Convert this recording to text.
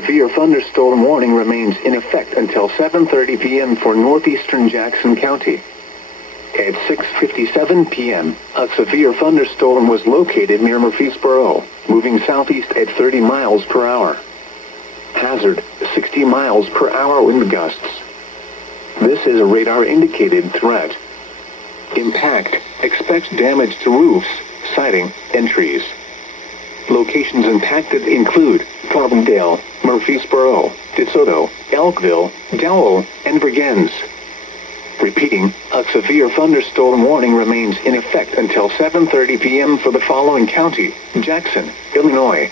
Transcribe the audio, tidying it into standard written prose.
severe thunderstorm warning remains in effect until 7:30 p.m. for northeastern Jackson County. At 6:57 p.m., a severe thunderstorm was located near Murfreesboro, moving southeast at 30 miles per hour. Hazard, 60 miles per hour wind gusts. This is a radar-indicated threat. Impact, expect damage to roofs, siding, and trees. Locations impacted include Carbondale, Murfreesboro, DeSoto, Elkville, Dowell, and Brigands. Repeating, a severe thunderstorm warning remains in effect until 7:30 p.m. for the following county: Jackson, Illinois,